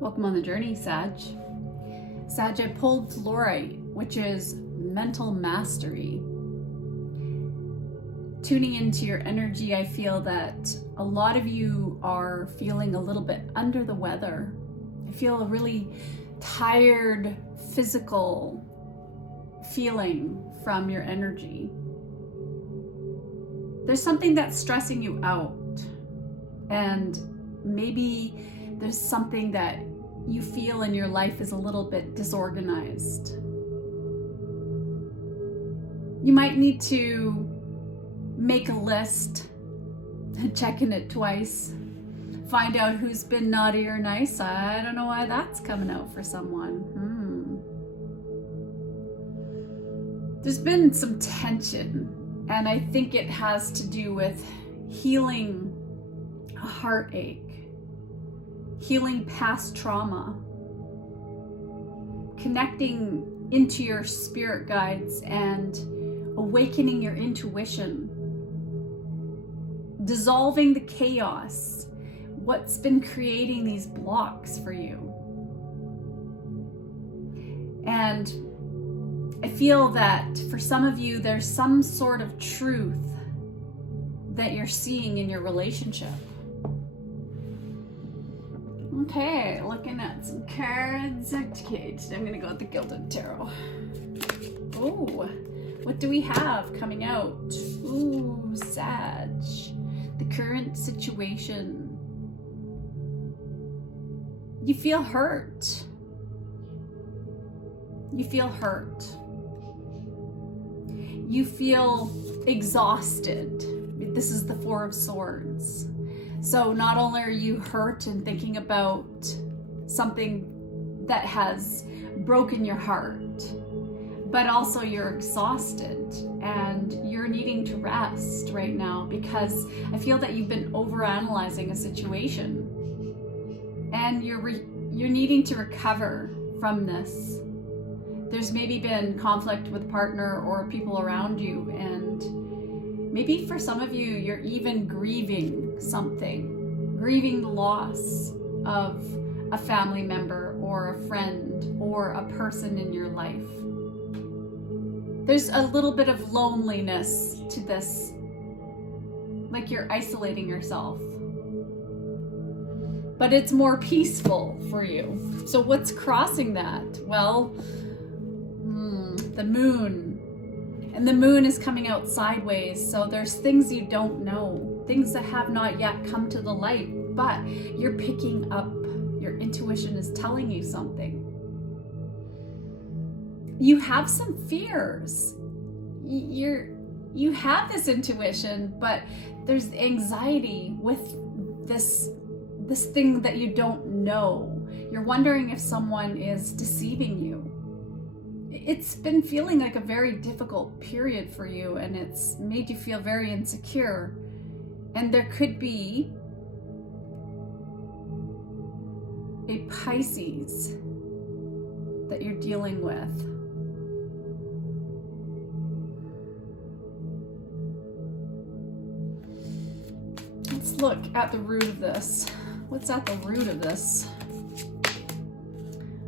Welcome on the journey, Sag. Sag, I pulled fluorite, which is mental mastery. Tuning into your energy, I feel that a lot of you are feeling a little bit under the weather. I feel a really tired, physical feeling from your energy. There's something that's stressing you out, and maybe there's something that you feel in your life is a little bit disorganized. You might need to make a list, check in it twice, find out who's been naughty or nice. I don't know why that's coming out for someone. There's been some tension, and I think it has to do with healing a heartache, healing past trauma, connecting into your spirit guides and awakening your intuition, dissolving the chaos. What's been creating these blocks for you? And I feel that for some of you, there's some sort of truth that you're seeing in your relationship. Okay, looking at some cards. Okay, I'm gonna go with the Gilded Tarot. Oh, what do we have coming out? Ooh, Sag. The current situation. You feel hurt. You feel hurt. You feel exhausted. This is the Four of Swords. So not only are you hurt and thinking about something that has broken your heart, but also you're exhausted and you're needing to rest right now, because I feel that you've been overanalyzing a situation and you're needing to recover from this. There's maybe been conflict with a partner or people around you, and maybe for some of you, you're even grieving something, grieving the loss of a family member or a friend or a person in your life. There's a little bit of loneliness to this, like you're isolating yourself. But it's more peaceful for you. So what's crossing that? Well, the moon. And the moon is coming out sideways, so there's things you don't know, things that have not yet come to the light, but you're picking up. Your intuition is telling you something. You have some fears. You have this intuition, but there's anxiety with this thing that you don't know. You're wondering if someone is deceiving you. It's been feeling like a very difficult period for you, and it's made you feel very insecure. And there could be a Pisces that you're dealing with. Let's look at the root of this. What's at the root of this?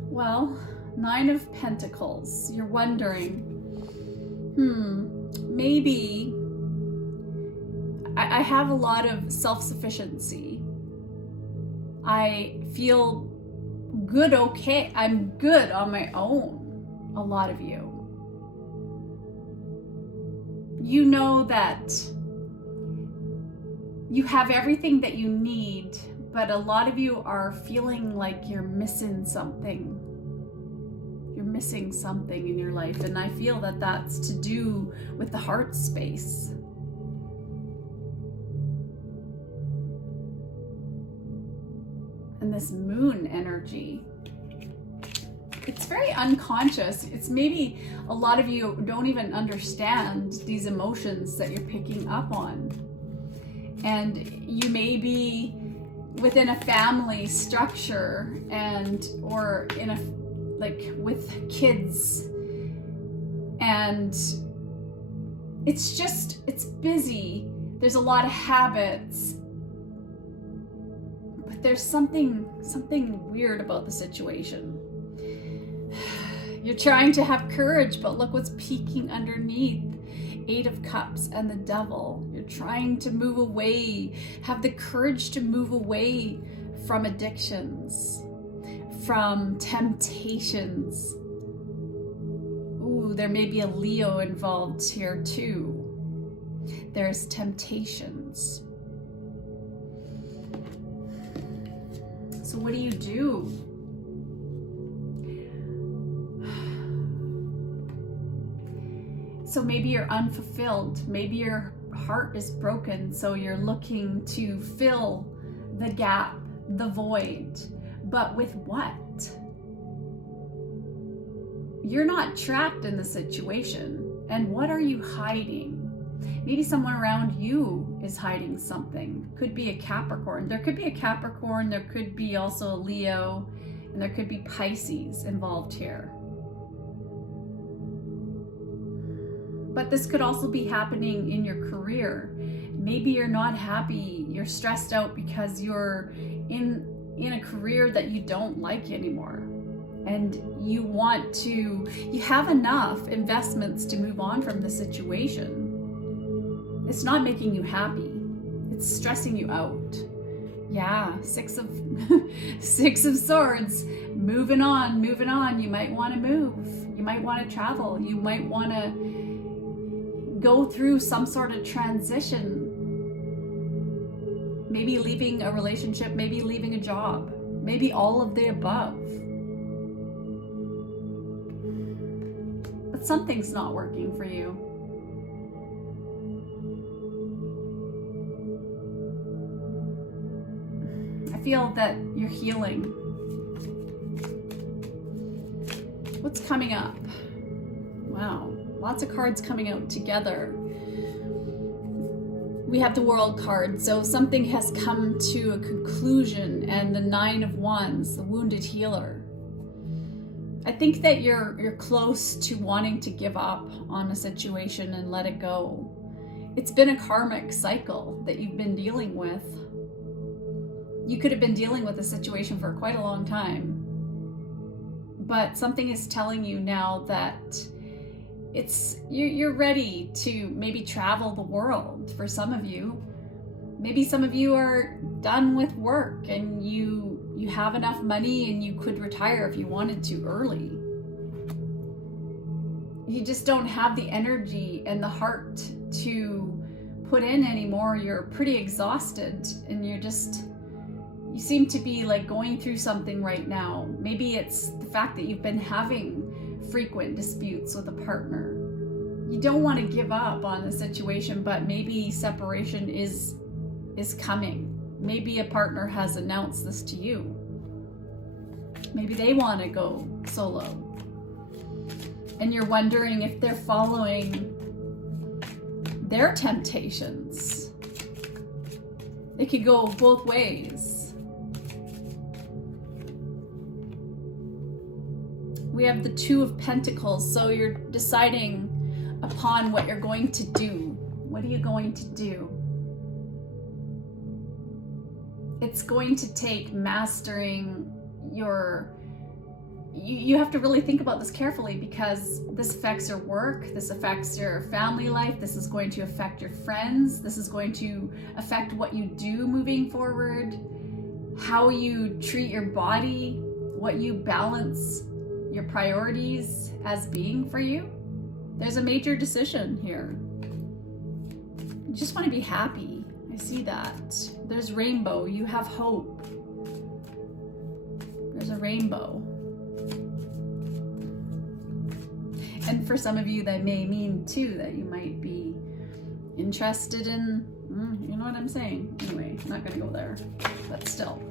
Well, Nine of Pentacles. You're wondering, maybe I have a lot of self-sufficiency. I feel good, okay. I'm good on my own, a lot of you. You know that you have everything that you need, but a lot of you are feeling like you're missing something. You're missing something in your life, and I feel that that's to do with the heart space. And this moon energy, it's very unconscious. It's maybe a lot of you don't even understand these emotions that you're picking up on. And you may be within a family structure or in a, like with kids, and it's busy. There's a lot of habits, but there's something weird about the situation. You're trying to have courage, but look what's peeking underneath. 8 of Cups and the Devil. You're trying to move away, have the courage to move away from addictions, from temptations. Ooh, there may be a Leo involved here too. There's temptations. So what do you do? So maybe you're unfulfilled. Maybe your heart is broken. So you're looking to fill the gap, the void. But with what? You're not trapped in the situation. And what are you hiding? Maybe someone around you is hiding something. Could be a Capricorn. There could be a Capricorn. There could be also a Leo. And there could be Pisces involved here. But this could also be happening in your career. Maybe you're not happy. You're stressed out because you're in a career that you don't like anymore. And you have enough investments to move on from the situation. It's not making you happy. It's stressing you out. Yeah, 6 of Swords. Moving on. You might want to move. You might want to travel. You might want to go through some sort of transition. Maybe leaving a relationship, maybe leaving a job, maybe all of the above. But something's not working for you. I feel that you're healing. What's coming up? Wow. Lots of cards coming out together. We have the World card, so something has come to a conclusion, and the 9 of Wands, the wounded healer. I think that you're close to wanting to give up on a situation and let it go. It's been a karmic cycle that you've been dealing with. You could have been dealing with a situation for quite a long time, but something is telling you now that you're ready to maybe travel the world. For some of you, maybe some of you are done with work and you have enough money and you could retire if you wanted to early. You just don't have the energy and the heart to put in anymore. You're pretty exhausted and you seem to be like going through something right now. Maybe it's the fact that you've been having frequent disputes with a partner. You don't want to give up on the situation, but maybe separation is coming. Maybe a partner has announced this to you. Maybe they want to go solo. And you're wondering if they're following their temptations. It could go both ways. We have the 2 of Pentacles, so you're deciding upon what you're going to do. What are you going to do? It's going to take mastering you have to really think about this carefully, because this affects your work, this affects your family life, this is going to affect your friends, this is going to affect what you do moving forward, how you treat your body, what you balance your priorities as being for you. There's a major decision here. You just want to be happy. I see that. There's rainbow. You have hope. There's a rainbow. And for some of you, that may mean too that you might be interested in, you know what I'm saying? Anyway, I'm not going to go there, but still.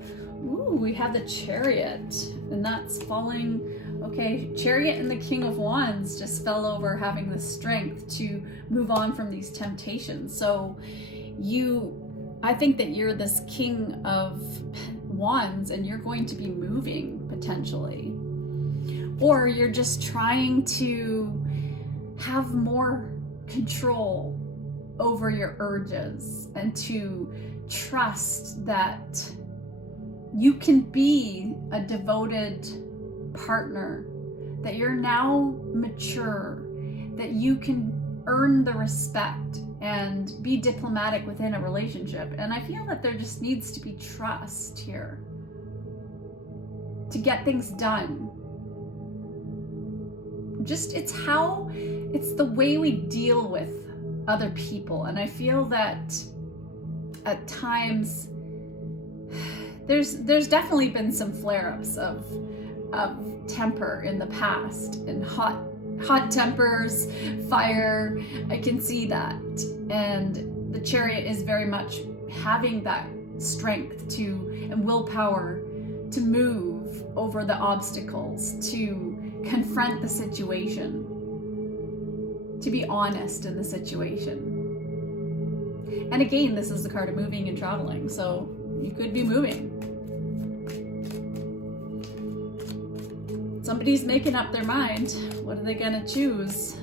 Ooh, we have the Chariot, and that's falling. Okay, Chariot and the King of Wands just fell over, having the strength to move on from these temptations. So I think that you're this King of Wands and you're going to be moving potentially. Or you're just trying to have more control over your urges and to trust that you can be a devoted partner, that you're now mature, that you can earn the respect and be diplomatic within a relationship. And I feel that there just needs to be trust here to get things done. Just it's the way we deal with other people. And I feel that at times there's definitely been some flare-ups of temper in the past, and hot tempers, fire. I can see that. And the Chariot is very much having that strength and willpower to move over the obstacles, to confront the situation, to be honest in the situation. And again, this is the card of moving and traveling, so you could be moving. Somebody's making up their mind. What are they gonna choose?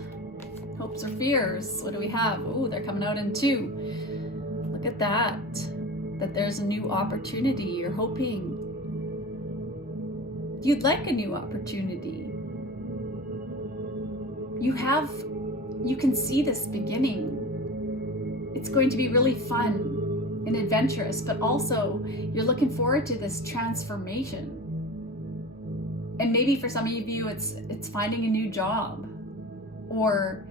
Hopes or fears? What do we have? Oh, they're coming out in 2. Look at that. That there's a new opportunity. You're hoping. You'd like a new opportunity. You can see this beginning. It's going to be really fun and adventurous, but also you're looking forward to this transformation. And maybe for some of you, it's finding a new job or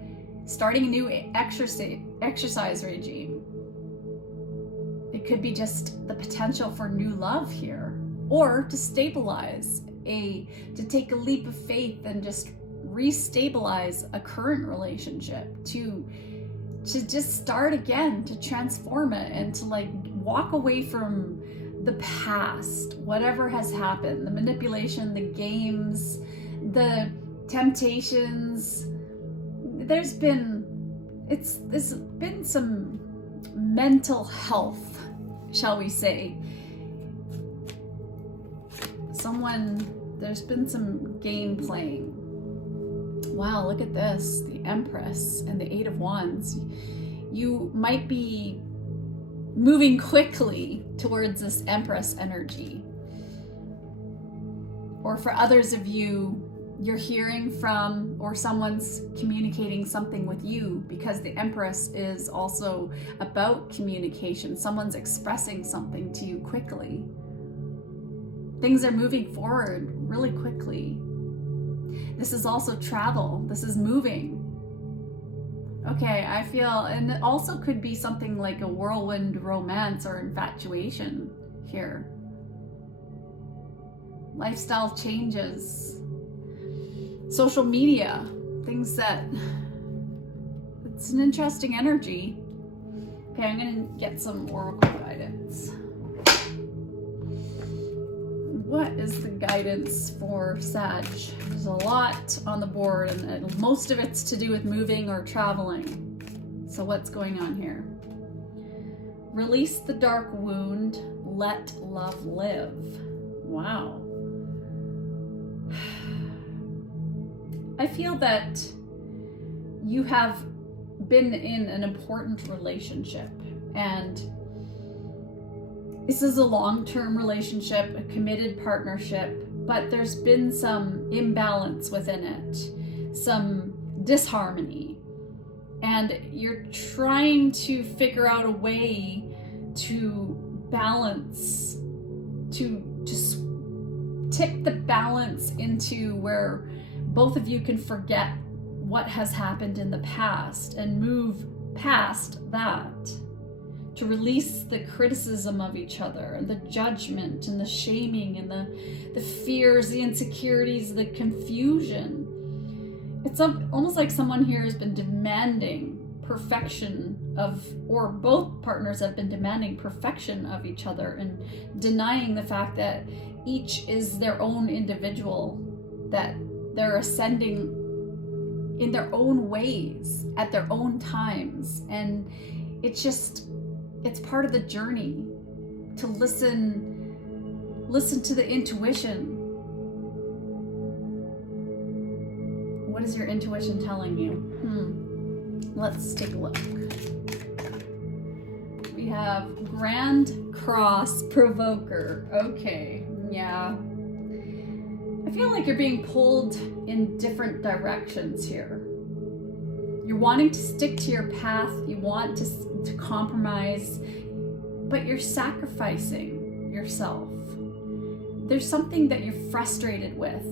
starting a new exercise regime. It could be just the potential for new love here, or to stabilize, to take a leap of faith and just restabilize a current relationship, to just start again, to transform it, and to like walk away from the past, whatever has happened, the manipulation, the games, the temptations. There's been some mental health, shall we say. There's been some game playing. Wow, look at this, the Empress and the 8 of Wands. You might be moving quickly towards this Empress energy. Or for others of you, you're hearing from, or someone's communicating something with you, because the Empress is also about communication. Someone's expressing something to you quickly. Things are moving forward really quickly. This is also travel. This is moving. Okay, I feel, and it also could be something like a whirlwind romance or infatuation here. Lifestyle changes. Social media, things that, it's an interesting energy. Okay, I'm gonna get some oracle guidance. What is the guidance for Sag? There's a lot on the board, and most of it's to do with moving or traveling. So what's going on here? Release the dark wound, let love live. Wow. I feel that you have been in an important relationship, and this is a long-term relationship, a committed partnership, but there's been some imbalance within it, some disharmony, and you're trying to figure out a way to balance, to just tip the balance into where both of you can forget what has happened in the past and move past that, to release the criticism of each other and the judgment and the shaming and the fears, the insecurities, the confusion. It's almost like someone here has been demanding perfection of, or both partners have been demanding perfection of each other and denying the fact that each is their own individual, that they're ascending in their own ways at their own times. And it's part of the journey to listen to the intuition. What is your intuition telling you? Let's take a look. We have Grand Cross Provoker. Okay, yeah. I feel like you're being pulled in different directions here. You're wanting to stick to your path, you want to compromise, but you're sacrificing yourself. There's something that you're frustrated with.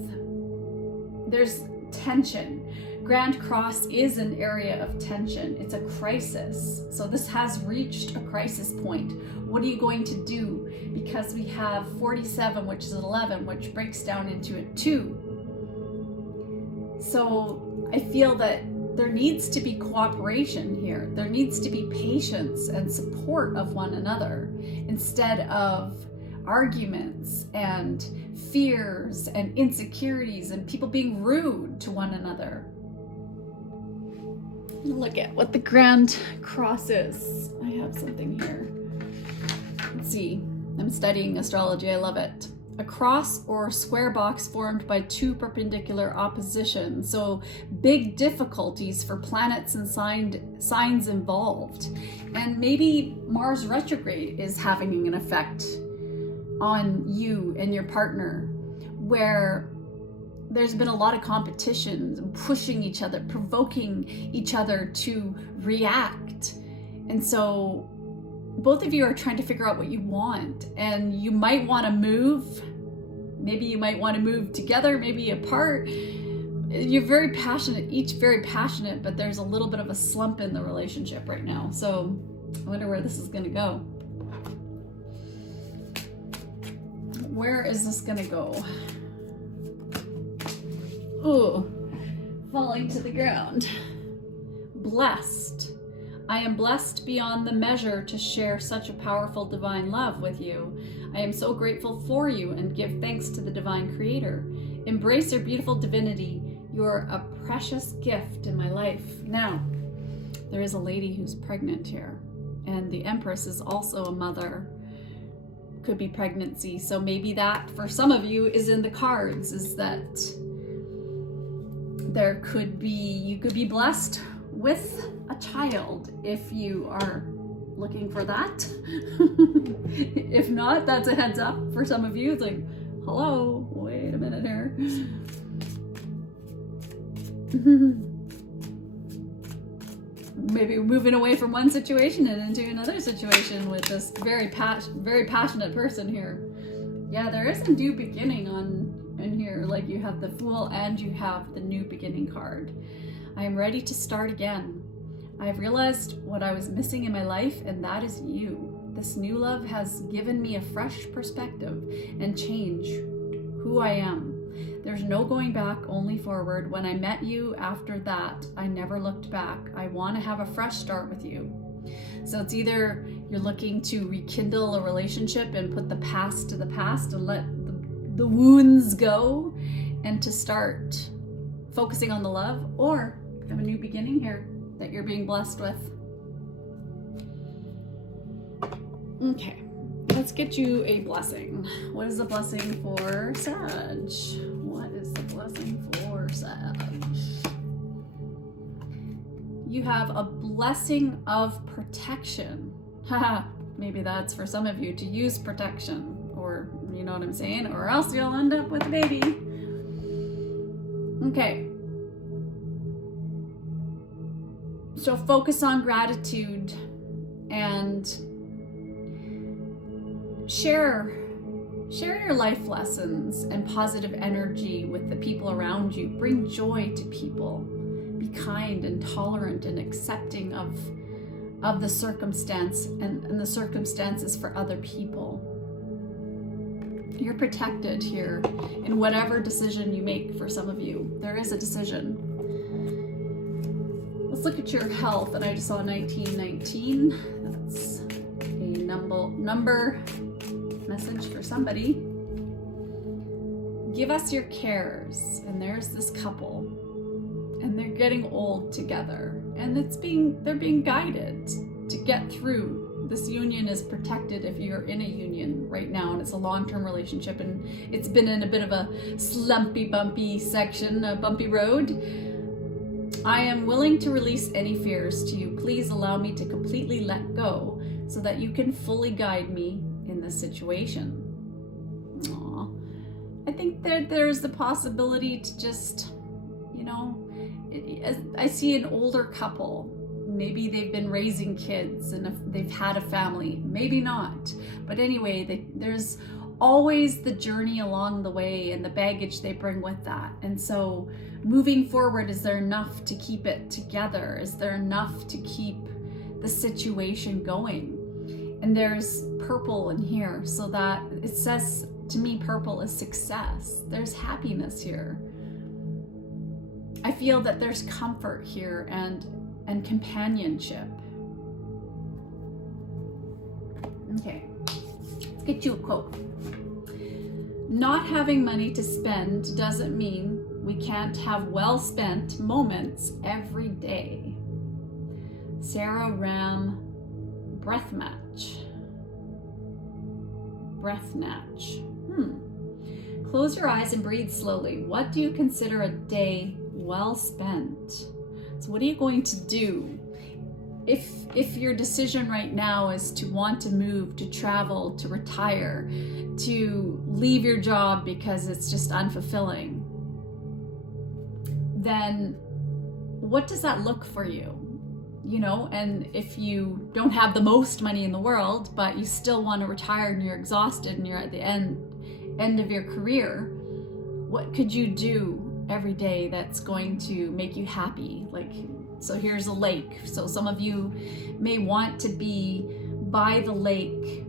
There's tension. Grand Cross is an area of tension. It's a crisis. So this has reached a crisis point. What are you going to do? Because we have 47, which is 11, which breaks down into a 2. So I feel that there needs to be cooperation here. There needs to be patience and support of one another instead of arguments and fears and insecurities and people being rude to one another. Look at what the Grand Cross is. I have something here. Let's see. I'm studying astrology. I love it. A cross or square box formed by 2 perpendicular oppositions. So big difficulties for planets and signs involved. And maybe Mars retrograde is having an effect on you and your partner, where there's been a lot of competition, pushing each other, provoking each other to react. And so both of you are trying to figure out what you want, and you might want to move. Maybe you might want to move together, maybe apart. You're very passionate, each very passionate, but there's a little bit of a slump in the relationship right now. So I wonder where this is going to go. Where is this going to go? Ooh, falling to the ground. Blessed. I am blessed beyond the measure to share such a powerful divine love with you. I am so grateful for you and give thanks to the divine creator. Embrace your beautiful divinity. You're a precious gift in my life. Now, there is a lady who's pregnant here, and the Empress is also a mother. Could be pregnancy. So maybe that for some of you is in the cards, is that you could be blessed with a child if you are looking for that. If not, that's a heads up for some of you. It's like, hello, wait a minute here. Maybe moving away from one situation and into another situation with this very passionate person here. Yeah, there is a new beginning in here. Like, you have the Fool and you have the new beginning card. I am ready to start again. I have realized what I was missing in my life, and that is you. This new love has given me a fresh perspective and changed who I am. There's no going back, only forward. When I met you, after that, I never looked back. I want to have a fresh start with you. So it's either you're looking to rekindle a relationship and put the past to the past and let the wounds go, and to start focusing on the love, or have a new beginning here that you're being blessed with. Okay, let's get you a blessing. What is the blessing for Sag? What is the blessing for Sag? You have a blessing of protection. Haha, maybe that's for some of you to use protection, or you know what I'm saying, or else you'll end up with a baby. Okay. So focus on gratitude and share your life lessons and positive energy with the people around you. Bring joy to people. Be kind and tolerant and accepting of the circumstance and the circumstances for other people. You're protected here in whatever decision you make. For some of you, there is a decision. Let's look at your health, and I just saw 1919. That's a number message for somebody. Give us your cares. And there's this couple, and they're getting old together, and they're being guided to get through. This union is protected if you're in a union right now, and it's a long-term relationship, and it's been in a bit of a slumpy, bumpy section, a bumpy road. I am willing to release any fears to you. Please allow me to completely let go. so that you can fully guide me in this situation. Aww. I think that there's the possibility to just, I see an older couple. Maybe they've been raising kids and if they've had a family, maybe not. But anyway, there's always the journey along the way and the baggage they bring with that. And so moving forward, is there enough to keep it together? Is there enough to keep the situation going? And there's purple in here, so that it says to me, purple is success. There's happiness here. I feel that there's comfort here and companionship. Okay, let's get you a quote. Not having money to spend doesn't mean we can't have well-spent moments every day. Sarah Ram Breathmatch. Close your eyes and breathe slowly. What do you consider a day well spent? So what are you going to do? If your decision right now is to want to move, to travel, to retire, to leave your job because it's just unfulfilling, then what does that look for you? And if you don't have the most money in the world, but you still want to retire and you're exhausted and you're at the end of your career, what could you do every day that's going to make you happy? So here's a lake. So some of you may want to be by the lake,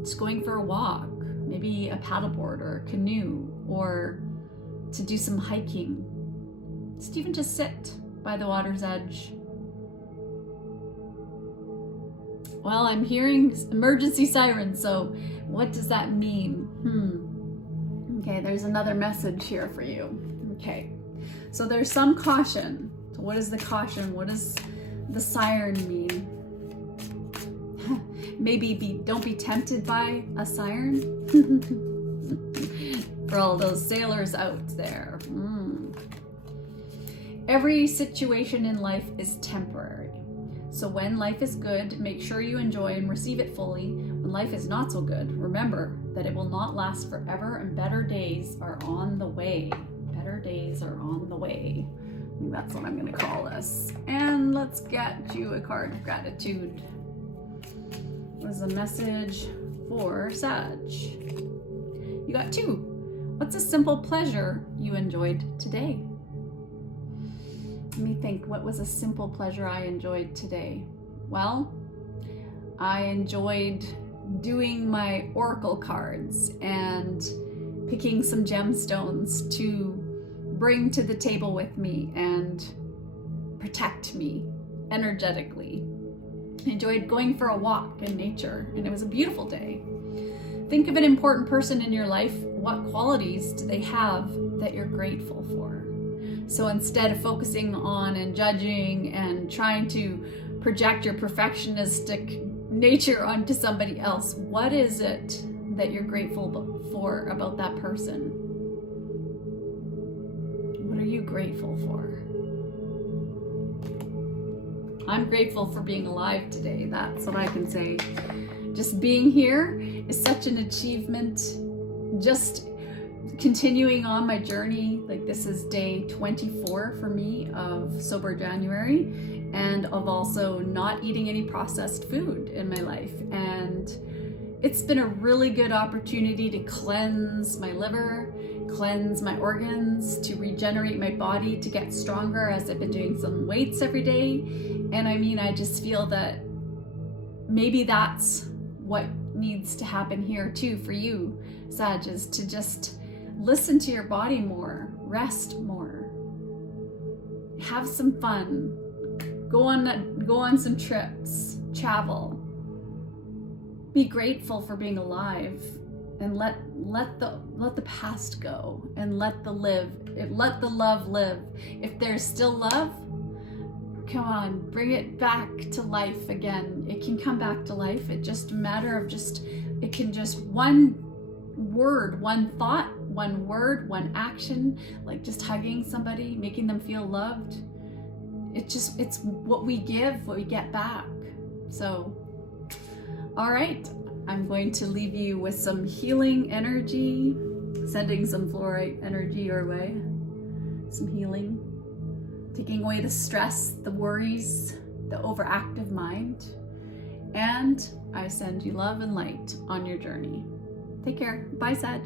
just going for a walk, maybe a paddleboard or a canoe, or to do some hiking. Just sit by the water's edge. Well, I'm hearing emergency sirens, so what does that mean? Okay, there's another message here for you. Okay, so there's some caution. So what is the caution? What does the siren mean? Maybe don't be tempted by a siren. For all those sailors out there. Every situation in life is temporary. So when life is good, make sure you enjoy and receive it fully. When life is not so good, remember that it will not last forever and better days are on the way. Better days are on the way. I think that's what I'm going to call this. And let's get you a card of gratitude. What is the message for Sag? You got 2. What's a simple pleasure you enjoyed today? Let me think, what was a simple pleasure I enjoyed today? Well, I enjoyed doing my oracle cards and picking some gemstones to bring to the table with me and protect me energetically. I enjoyed going for a walk in nature, and it was a beautiful day. Think of an important person in your life. What qualities do they have that you're grateful for? So instead of focusing on and judging and trying to project your perfectionistic nature onto somebody else, what is it that you're grateful for about that person? What are you grateful for? I'm grateful for being alive today. That's what I can say. Just being here is such an achievement. Just continuing on my journey, this is day 24 for me of Sober January, and of also not eating any processed food in my life. And it's been a really good opportunity to cleanse my liver, cleanse my organs, to regenerate my body, to get stronger, as I've been doing some weights every day. And I just feel that maybe that's what needs to happen here too for you, Sag, is to just listen to your body more, rest more, have some fun, go on some trips, travel, be grateful for being alive, and let the past go, and let the love live. If there's still love, come on, bring it back to life again. It can come back to life. It's just a matter of one word, one thought, one word, one action, just hugging somebody, making them feel loved. It's what we give, what we get back. So All right, I'm going to leave you with some healing energy, sending some fluorite energy your way, some healing, taking away the stress, the worries, the overactive mind, and I send you love and light on your journey. Take care. Bye, Sag.